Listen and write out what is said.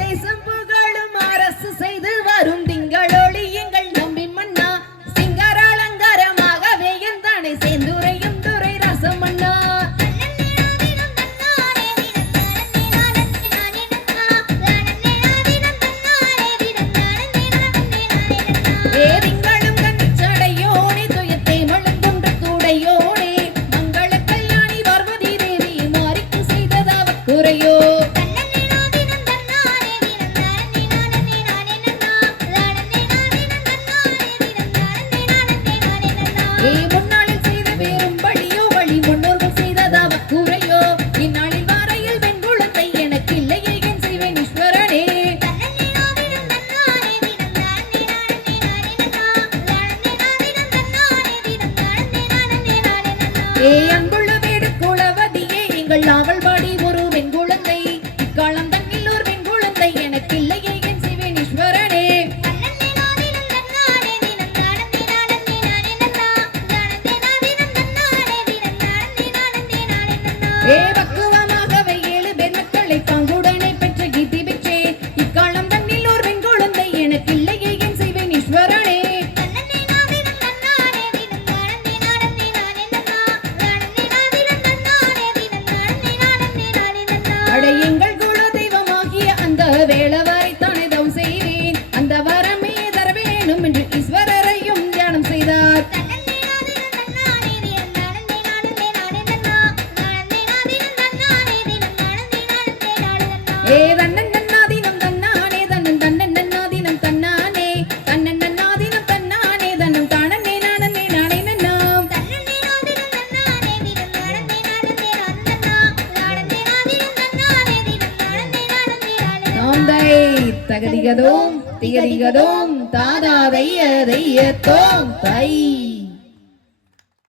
தேசம் புகழும் அரசு செய்து வரும் திங்களொளி எங்கள் நம்பின் மன்னா சிங்கார அலங்காரமாகவே என் தானே சேர்ந்துரையும் துறை ரசமன்னா அன்புள்ள வீடு குளவதியே எங்கள் நாவல் பாடி ஒரு வெண்குழந்தை இக்காலம் தன்னில் ஒரு வெண்குழந்தை எனக்கு இல்லையே என் சிவனீஸ்வரனே பக்குவமாகவே 7 பேர் மக்களை பங்குடனே பெற்ற கீர்த்தி பெற்றே இக்காலம் தன்னில் ஒரு வெண்குழந்தை எனக்கு இல்லையே என் சிவனீஸ்வரனே எங்கள் குல தெய்வமாகிய அந்த வேளவரை தானே செய்வேன் அந்த வரமே தர வேணும் என்று ஈஸ்வரரையும் தியானம் செய்தார் தன்னன் நன்னாதீனம் தன்னானே தன்னன் தன்னன் நன்னாதீனம் தன்னானே தன்னன் நன்னாதீனம் தன்னானே தன்னம் தானே நானே நானே நன்னாம் தகதிகதோம் திகதிகதோம் தாதா தைய தையத்தோம் தை